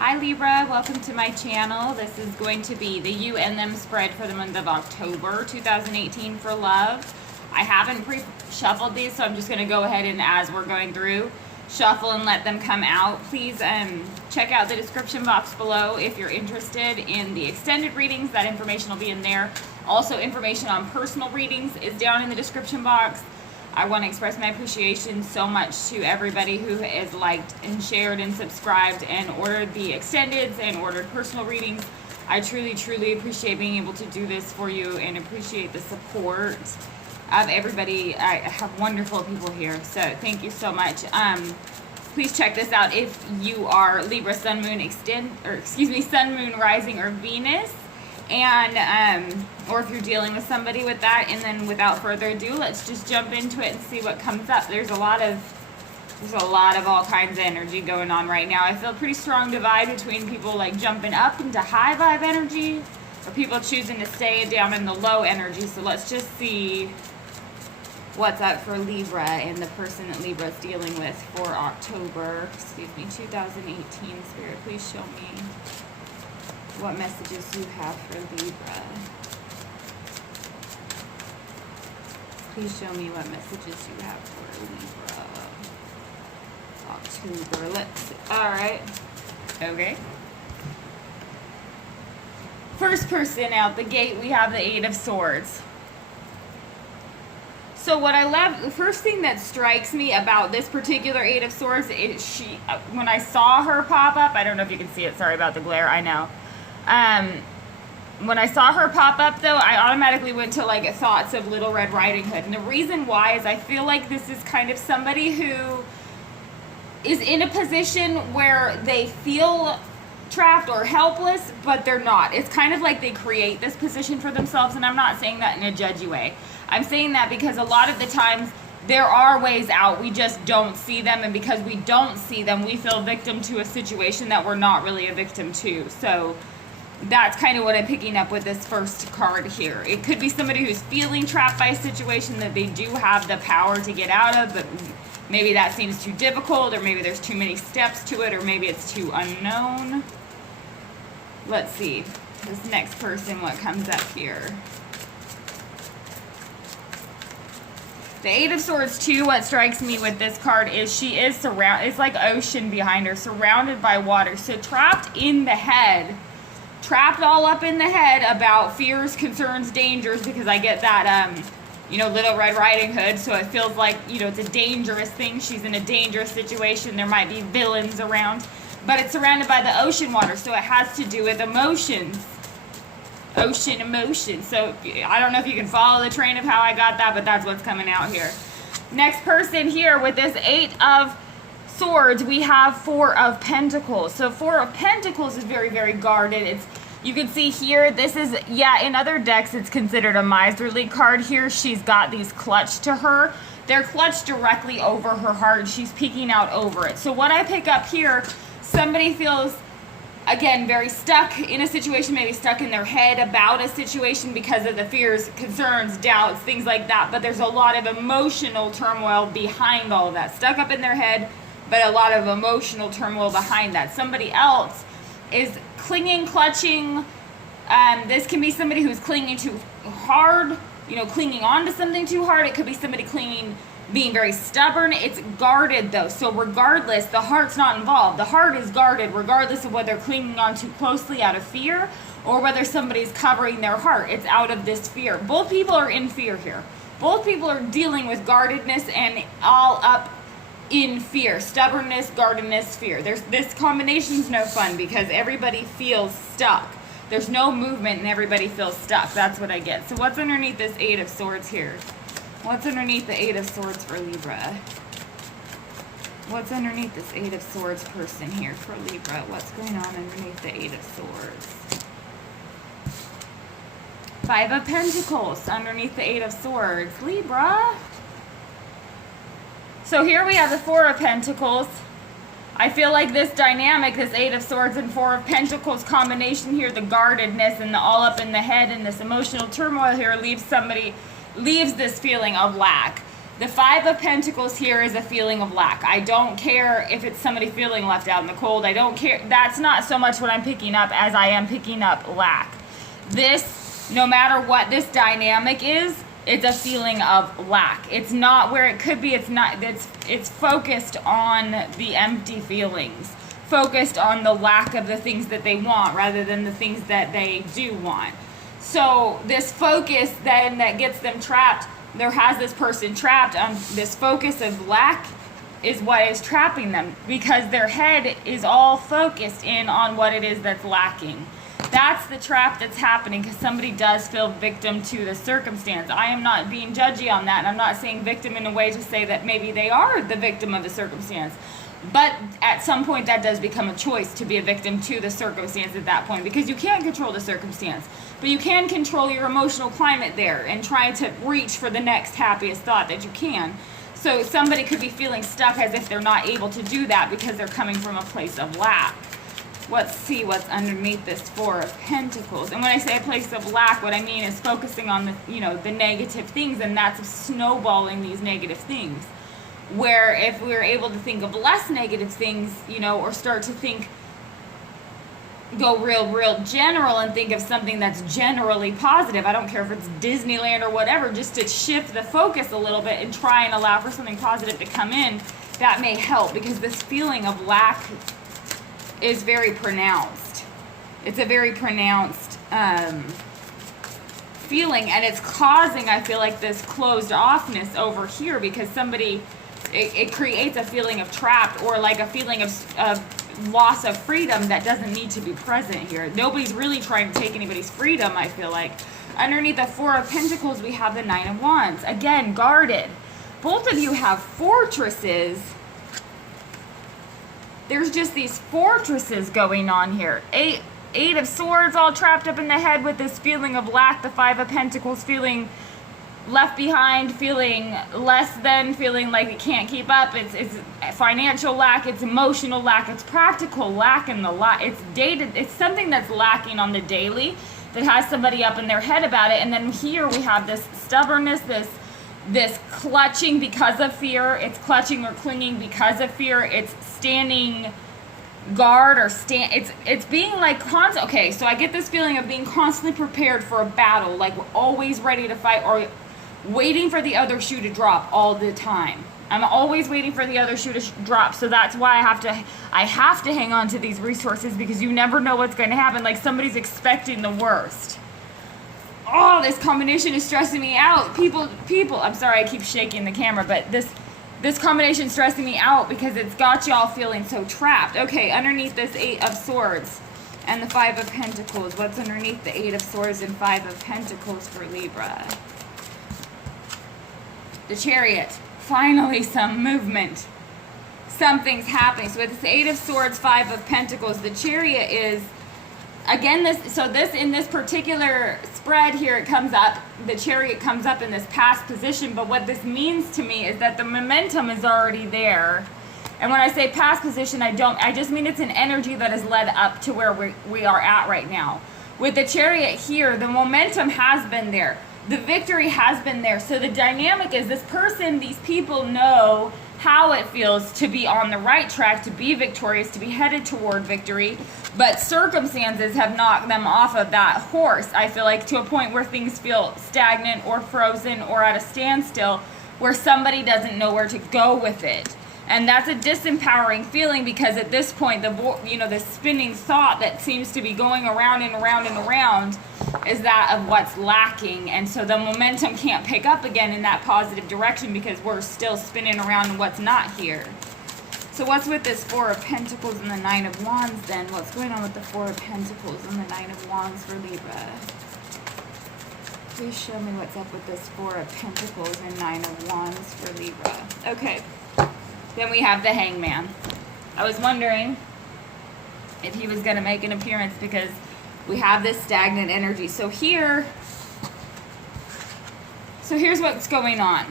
Hi Libra, welcome to my channel. This is going to be the you and them spread for the month of October 2018 for love. I haven't pre-shuffled these, so I'm just going to go ahead and, as we're going through, shuffle and let them come out. Please check out the description box below if you're interested in the extended readings. That information will be in there. Also, information on personal readings is down in the description box. I want to express my appreciation so much to everybody who has liked and shared and subscribed and ordered the extendeds and ordered personal readings. I truly, truly appreciate being able to do this for you and appreciate the support of everybody. I have wonderful people here, so thank you so much. Please check this out if you are Libra, Sun, Moon, Sun, Moon, Rising, or Venus. And or if you're dealing with somebody with that. And then without further ado, let's just jump into it and see what comes up. There's a lot of all kinds of energy going on right now. I feel a pretty strong divide between people like jumping up into high vibe energy or people choosing to stay down in the low energy. So let's just see what's up for Libra and the person that Libra is dealing with for October, 2018. Spirit, please show me what messages you have for Libra. Please show me what messages you have for Libra. October. Let's see. Alright. Okay. First person out the gate, we have the Eight of Swords. So what I love, the first thing that strikes me about this particular Eight of Swords is when I saw her pop up, I don't know if you can see it, sorry about the glare, I know. When I saw her pop up, though, I automatically went to like thoughts of Little Red Riding Hood. And the reason why is I feel like this is kind of somebody who is in a position where they feel trapped or helpless, but they're not. It's kind of like they create this position for themselves, and I'm not saying that in a judgy way. I'm saying that because a lot of the times there are ways out, we just don't see them, and because we don't see them, we feel victim to a situation that we're not really a victim to. So that's kind of what I'm picking up with this first card here. It could be somebody who's feeling trapped by a situation that they do have the power to get out of, but maybe that seems too difficult, or maybe there's too many steps to it, or maybe it's too unknown. Let's see. This next person, what comes up here? The Eight of Swords, too, what strikes me with this card is she is surrounded, it's like ocean behind her, surrounded by water. So trapped in the head, trapped all up in the head about fears, concerns, dangers, because I get that, Little Red Riding Hood, so it feels like, it's a dangerous thing. She's in a dangerous situation. There might be villains around, but it's surrounded by the ocean water, so it has to do with emotions. Ocean emotions. So I don't know if you can follow the train of how I got that, but that's what's coming out here. Next person here with this Eight of Swords, we have Four of Pentacles. So Four of Pentacles is very, very guarded. You can see here, this is, in other decks it's considered a miserly card. Here she's got these clutched to her. They're clutched directly over her heart. She's peeking out over it. So what I pick up here, somebody feels, again, very stuck in a situation, maybe stuck in their head about a situation because of the fears, concerns, doubts, things like that. But there's a lot of emotional turmoil behind all of that. Stuck up in their head, but a lot of emotional turmoil behind that. Somebody else is clinging, clutching. This can be somebody who's clinging too hard, clinging on to something too hard. It could be somebody clinging, being very stubborn. It's guarded, though. So regardless, the heart's not involved. The heart is guarded regardless of whether they're clinging on too closely out of fear or whether somebody's covering their heart. It's out of this fear. Both people are in fear here. Both people are dealing with guardedness and all up in fear. Stubbornness, guardedness, fear. This combination's no fun because everybody feels stuck. There's no movement and everybody feels stuck. That's what I get. So what's underneath this Eight of Swords here? What's underneath the Eight of Swords for Libra? What's underneath this Eight of Swords person here for Libra? What's going on underneath the Eight of Swords? Five of Pentacles underneath the Eight of Swords. Libra. So here we have the Four of Pentacles. I feel like this dynamic, this Eight of Swords and Four of Pentacles combination here, the guardedness and the all up in the head and this emotional turmoil here leaves this feeling of lack. The Five of Pentacles here is a feeling of lack. I don't care if it's somebody feeling left out in the cold. I don't care. That's not so much what I'm picking up as I am picking up lack. This, no matter what this dynamic is, it's a feeling of lack. It's not where it could be. It's focused on the empty feelings. Focused on the lack of the things that they want rather than the things that they do want. So this focus then that gets them trapped, there has this person trapped on this focus of lack is what is trapping them, because their head is all focused in on what it is that's lacking. That's the trap that's happening, because somebody does feel victim to the circumstance. I am not being judgy on that, and I'm not saying victim in a way to say that maybe they are the victim of the circumstance. But at some point that does become a choice to be a victim to the circumstance at that point, because you can't control the circumstance, but you can control your emotional climate there and try to reach for the next happiest thought that you can. So somebody could be feeling stuck as if they're not able to do that because they're coming from a place of lack. Let's see what's underneath this Four of Pentacles. And when I say a place of lack, what I mean is focusing on the negative things, and that's snowballing these negative things. Where if we're able to think of less negative things, or start to go real general and think of something that's generally positive. I don't care if it's Disneyland or whatever, just to shift the focus a little bit and try and allow for something positive to come in. That may help, because this feeling of lack is very pronounced. It's a very pronounced feeling, and it's causing, I feel like, this closed offness over here, because somebody, it creates a feeling of trapped, or like a feeling of loss of freedom that doesn't need to be present here. Nobody's really trying to take anybody's freedom, I feel like. Underneath the Four of Pentacles, we have the Nine of Wands. Again, guarded. Both of you have fortresses. There's just these fortresses going on here. Eight of Swords all trapped up in the head with this feeling of lack. The Five of Pentacles feeling left behind, feeling less than, feeling like it can't keep up. It's financial lack, it's emotional lack, it's practical lack, and it's something that's lacking on the daily that has somebody up in their head about it. And then here we have this stubbornness, this clutching because of fear. It's clutching or clinging because of fear. It's standing guard, or it's being like constant. Okay, so I get this feeling of being constantly prepared for a battle, like we're always ready to fight, or waiting for the other shoe to drop all the time. I'm always waiting for the other shoe to drop. So that's why I have to hang on to these resources, because you never know what's going to happen. Like somebody's expecting the worst. Oh, this combination is stressing me out. People, I'm sorry I keep shaking the camera, but this combination is stressing me out because it's got y'all feeling so trapped. Okay, underneath this Eight of Swords and the Five of Pentacles, what's underneath the Eight of Swords and Five of Pentacles for Libra? The Chariot. Finally, some movement. Something's happening. So with this Eight of Swords, Five of Pentacles, the Chariot is, again, in this particular spread here, it comes up, the Chariot comes up in this past position, but what this means to me is that the momentum is already there. And when I say past position, I just mean it's an energy that has led up to where we are at right now. With the Chariot here, the momentum has been there. The victory has been there. So the dynamic is these people know how it feels to be on the right track, to be victorious, to be headed toward victory, but circumstances have knocked them off of that horse, I feel like, to a point where things feel stagnant or frozen or at a standstill, where somebody doesn't know where to go with it. And that's a disempowering feeling, because at this point, the spinning thought that seems to be going around and around and around is that of what's lacking. And so the momentum can't pick up again in that positive direction, because we're still spinning around in what's not here. So what's with this Four of Pentacles and the Nine of Wands then? What's going on with the Four of Pentacles and the Nine of Wands for Libra? Please show me what's up with this Four of Pentacles and Nine of Wands for Libra. Okay. Then we have the Hangman. I was wondering if he was going to make an appearance, because we have this stagnant energy. So here's what's going on.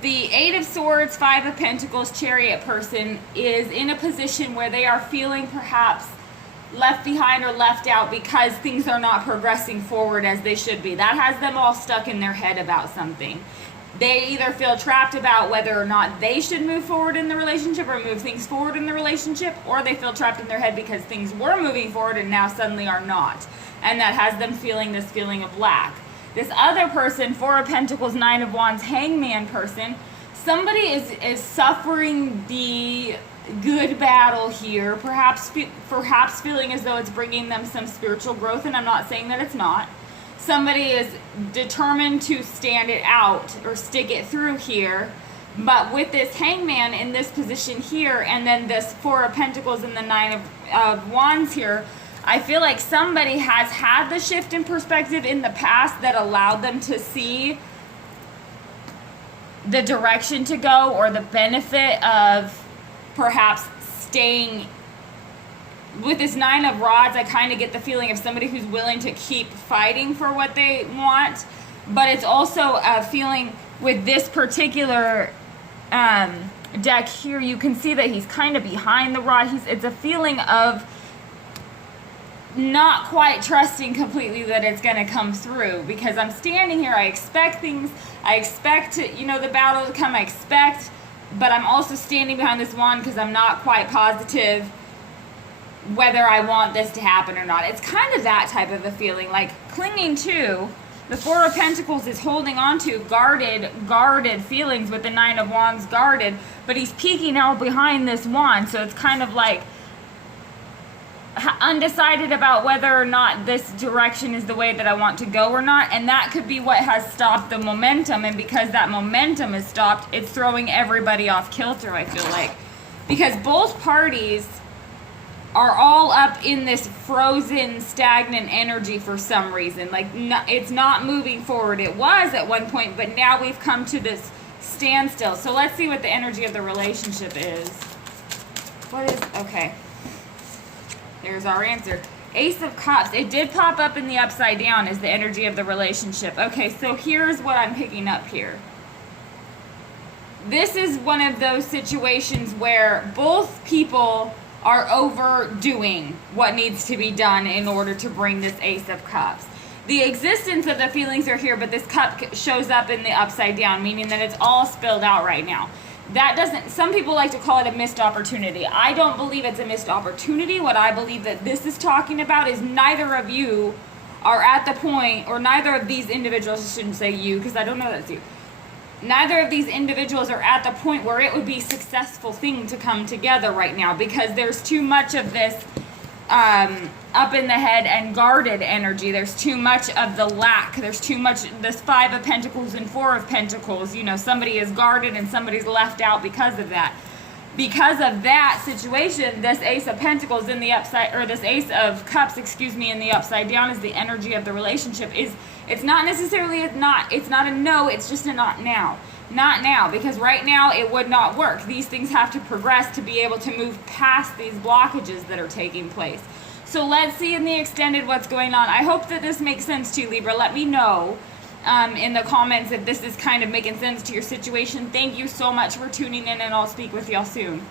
The Eight of Swords, Five of Pentacles, Chariot person is in a position where they are feeling perhaps left behind or left out because things are not progressing forward as they should be. That has them all stuck in their head about something. They either feel trapped about whether or not they should move forward in the relationship or move things forward in the relationship, or they feel trapped in their head because things were moving forward and now suddenly are not. And that has them feeling this feeling of lack. This other person, Four of Pentacles, Nine of Wands, Hangman person, somebody is suffering the good battle here, perhaps feeling as though it's bringing them some spiritual growth, and I'm not saying that it's not. Somebody is determined to stand it out or stick it through here, but with this Hangman in this position here, and then this Four of Pentacles and the Nine of Wands here, I feel like somebody has had the shift in perspective in the past that allowed them to see the direction to go, or the benefit of perhaps staying. With this Nine of Rods, I kind of get the feeling of somebody who's willing to keep fighting for what they want, but it's also a feeling with this particular deck here, you can see that he's kind of behind the rod. It's a feeling of not quite trusting completely that it's going to come through, because I'm standing here, I expect things, I expect, the battle to come, but I'm also standing behind this wand because I'm not quite positive whether I want this to happen or not. It's kind of that type of a feeling, like clinging to. The Four of Pentacles is holding on to guarded feelings with the Nine of Wands guarded, but he's peeking out behind this wand, so it's kind of like undecided about whether or not this direction is the way that I want to go or not, and that could be what has stopped the momentum, and because that momentum is stopped, it's throwing everybody off kilter, I feel like. Because both parties are all up in this frozen, stagnant energy for some reason. Like, it's not moving forward. It was at one point, but now we've come to this standstill. So let's see what the energy of the relationship is. Okay. There's our answer. Ace of Cups. It did pop up in the upside down as the energy of the relationship. Okay, so here's what I'm picking up here. This is one of those situations where both people are overdoing what needs to be done in order to bring this Ace of Cups. The existence of the feelings are here, but this cup shows up in the upside down, meaning that it's all spilled out right now. Some people like to call it a missed opportunity. I don't believe it's a missed opportunity. What I believe that this is talking about is neither of you are at the point, or neither of these individuals, I shouldn't say you, because I don't know that's you. Neither of these individuals are at the point where it would be a successful thing to come together right now, because there's too much of this up in the head and guarded energy. There's too much of the lack. There's too much, this Five of Pentacles and Four of Pentacles. Somebody is guarded and somebody's left out because of that. Because of that situation, this Ace of Pentacles in the upside, or this Ace of Cups, in the upside down is the energy of the relationship. It's not necessarily it's not a no, it's just a not now. Not now, because right now it would not work. These things have to progress to be able to move past these blockages that are taking place. So let's see in the extended what's going on. I hope that this makes sense to you, Libra. Let me know in the comments if this is kind of making sense to your situation. Thank you so much for tuning in, and I'll speak with y'all soon.